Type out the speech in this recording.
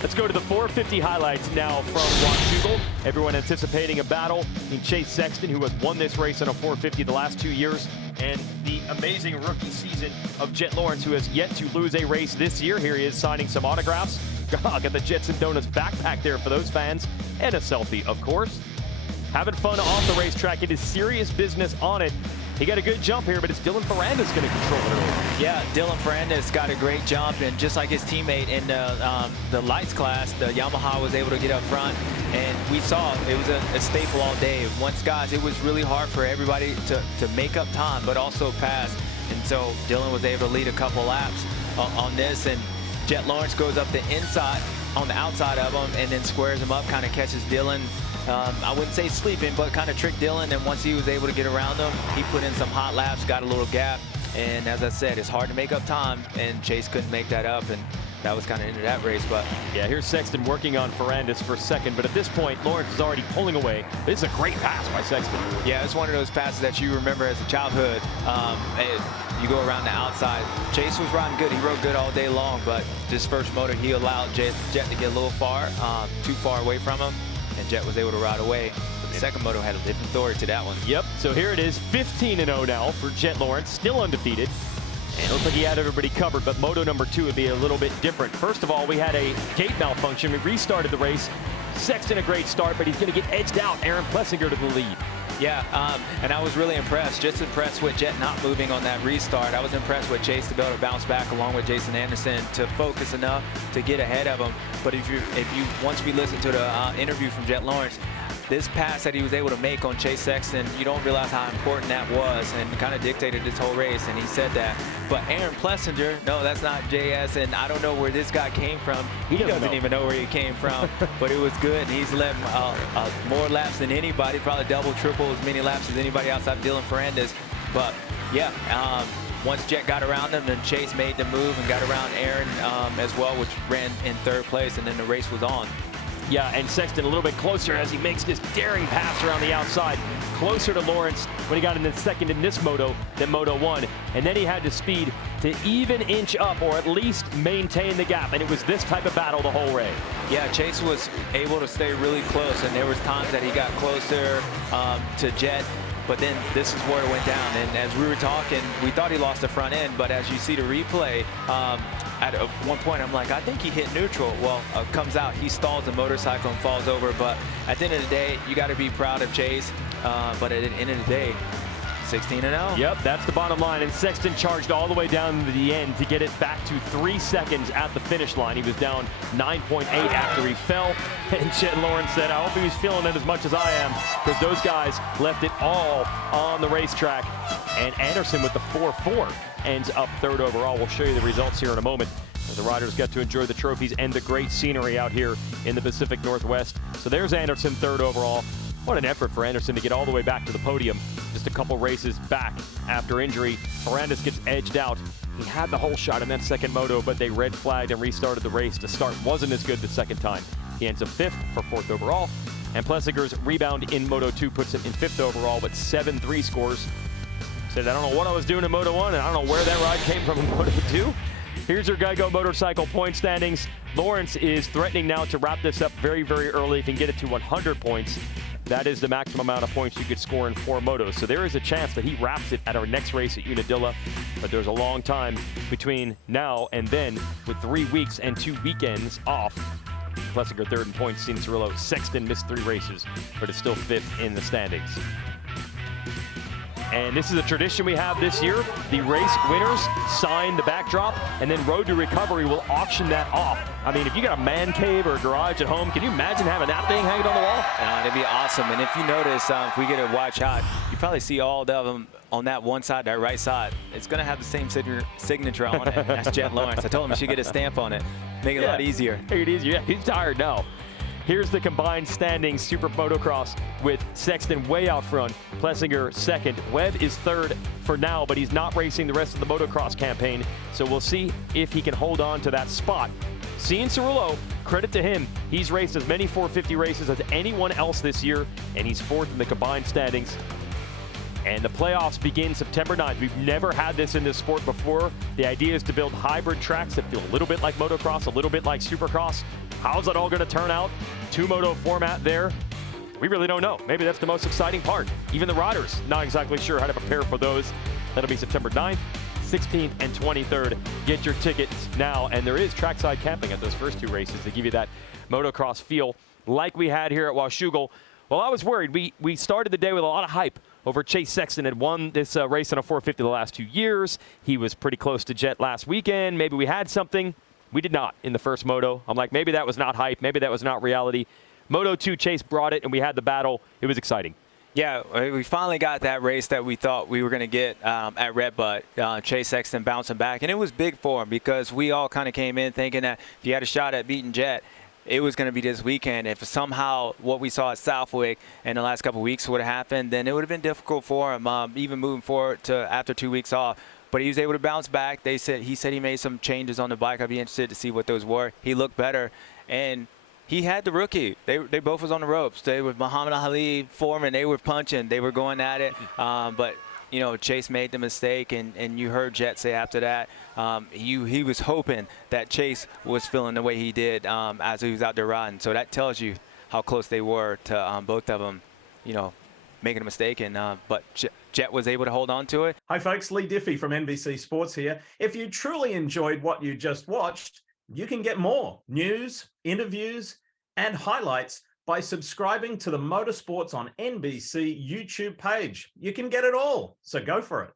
Let's go to the 450 highlights now from Washougal. Everyone anticipating a battle in Chase Sexton, who has won this race on a 450 the last 2 years, and the amazing rookie season of Jett Lawrence, who has yet to lose a race this year. Here he is signing some autographs. Got the Jets and Donuts backpack there for those fans, and a selfie, of course. Having fun off the racetrack. It is serious business on it. He got a good jump here, but it's Dylan Ferrandis going to control it early. Yeah, Dylan Ferrandis got a great jump, and just like his teammate in the lights class, the Yamaha was able to get up front, and we saw it was a staple all day. Once, guys, it was really hard for everybody to make up time, but also pass, and so Dylan was able to lead a couple laps on this, and Jett Lawrence goes up the inside, on the outside of him, and then squares him up, kind of catches Dylan. I wouldn't say sleeping, but kind of tricked Dylan, and once he was able to get around him, he put in some hot laps, got a little gap, and as I said, it's hard to make up time, and Chase couldn't make that up, and that was kind of into that race. But yeah, here's Sexton working on Ferrandis for second, but at this point, Lawrence is already pulling away. This is a great pass by Sexton. Yeah, it's one of those passes that you remember as a childhood. You go around the outside. Chase was riding good. He rode good all day long, but this first motor, he allowed Jett to get a little far, too far away from him, and Jett was able to ride away. But the second moto had a different story to that one. Yep, so here it is, 15-0 now for Jett Lawrence, still undefeated. And it looks like he had everybody covered, but moto number 2 would be a little bit different. First of all, we had a gate malfunction. We restarted the race. Sexton a great start, but he's going to get edged out. Aaron Plessinger to the lead. Yeah, and I was really impressed, just impressed with Jett not moving on that restart. I was impressed with Chase to be able to bounce back along with Jason Anderson to focus enough to get ahead of him. But if you once we listen to the interview from Jett Lawrence, this pass that he was able to make on Chase Sexton, you don't realize how important that was, and kind of dictated this whole race, and he said that. But Aaron Plessinger, no, that's not JS, and I don't know where this guy came from. He doesn't even know where he came from, but it was good, and he's led more laps than anybody, probably double, triple as many laps as anybody outside Dylan Ferrandis. But yeah, once Jett got around him, then Chase made the move and got around Aaron as well, which ran in 3rd place, and then the race was on. Yeah, and Sexton a little bit closer as he makes this daring pass around the outside. Closer to Lawrence when he got in the second in this moto than Moto 1. And then he had the speed to even inch up or at least maintain the gap. And it was this type of battle the whole way. Yeah, Chase was able to stay really close, and there was times that he got closer to Jett. But then this is where it went down, and as we were talking, we thought he lost the front end, but as you see the replay, at one point I'm like, I think he hit neutral. Well, comes out, he stalls the motorcycle and falls over, but at the end of the day, you got to be proud of Chase, but at the end of the day, 16-0. Yep, that's the bottom line. And Sexton charged all the way down to the end to get it back to 3 seconds at the finish line. He was down 9.8 after he fell. And Jett Lawrence said, I hope he was feeling it as much as I am, because those guys left it all on the racetrack. And Anderson with the 4-4 ends up 3rd overall. We'll show you the results here in a moment. The riders got to enjoy the trophies and the great scenery out here in the Pacific Northwest. So there's Anderson, 3rd overall. What an effort for Anderson to get all the way back to the podium. Just a couple races back after injury. Ferrandis gets edged out. He had the whole shot in that second moto, but they red flagged and restarted the race. The start wasn't as good the second time. He ends up 5th for 4th overall. And Plessinger's rebound in Moto 2 puts him in 5th overall with 7-3 scores. Said, I don't know what I was doing in Moto 1, and I don't know where that ride came from in Moto 2. Here's your Geico Motorcycle point standings. Lawrence is threatening now to wrap this up very, very early. If he can get it to 100 points, that is the maximum amount of points you could score in 4 motos. So there is a chance that he wraps it at our next race at Unadilla. But there's a long time between now and then, with 3 weeks and 2 weekends off. Plessinger 3rd in points, Cianciarulo. Sexton missed 3 races, but is still 5th in the standings. And this is a tradition we have this year. The race winners sign the backdrop, and then Road to Recovery will auction that off. I mean, if you got a man cave or a garage at home, can you imagine having that thing hanging on the wall? It'd be awesome. And if you notice, if we get a wide shot, you probably see all of them on that one side, that right side. It's going to have the same signature on it. That's Jett Lawrence. I told him he should get a stamp on it. Make it a lot easier. Make it easier. Yeah, he's tired now. Here's the combined standings, Super Motocross, with Sexton way out front, Plessinger 2nd. Webb is 3rd for now, but he's not racing the rest of the motocross campaign, so we'll see if he can hold on to that spot. Cianciarulo, credit to him, he's raced as many 450 races as anyone else this year, and he's 4th in the combined standings. And the playoffs begin September 9th. We've never had this in this sport before. The idea is to build hybrid tracks that feel a little bit like motocross, a little bit like supercross. How's that all going to turn out? Two-moto format there. We really don't know. Maybe that's the most exciting part. Even the riders, not exactly sure how to prepare for those. That'll be September 9th, 16th, and 23rd. Get your tickets now. And there is trackside camping at those first two races to give you that motocross feel like we had here at Washougal. Well, I was worried. We started the day with a lot of hype over Chase Sexton. Had won this race on a 450 the last 2 years. He was pretty close to Jett last weekend. Maybe we had something. We did not in the first moto. I'm like, maybe that was not hype. Maybe that was not reality. Moto 2, Chase brought it, and we had the battle. It was exciting. Yeah, we finally got that race that we thought we were going to get at Redbud. Chase Sexton bouncing back, and it was big for him because we all kind of came in thinking that if he had a shot at beating Jett, it was going to be this weekend. If somehow what we saw at Southwick in the last couple of weeks would have happened, then it would have been difficult for him, even moving forward to after 2 weeks off. But he was able to bounce back. He said he made some changes on the bike. I'd be interested to see what those were. He looked better, and he had the rookie. They both was on the ropes. They were Muhammad Ali, Foreman. They were punching. They were going at it. But you know, Chase made the mistake, and you heard Jett say after that, he was hoping that Chase was feeling the way he did as he was out there riding. So that tells you how close they were to both of them, you know, making a mistake. And but Jett was able to hold on to it. Hi folks, Lee Diffie from NBC Sports here. If you truly enjoyed what you just watched, you can get more news, interviews, and highlights by subscribing to the Motorsports on NBC YouTube page. You can get it all, so go for it.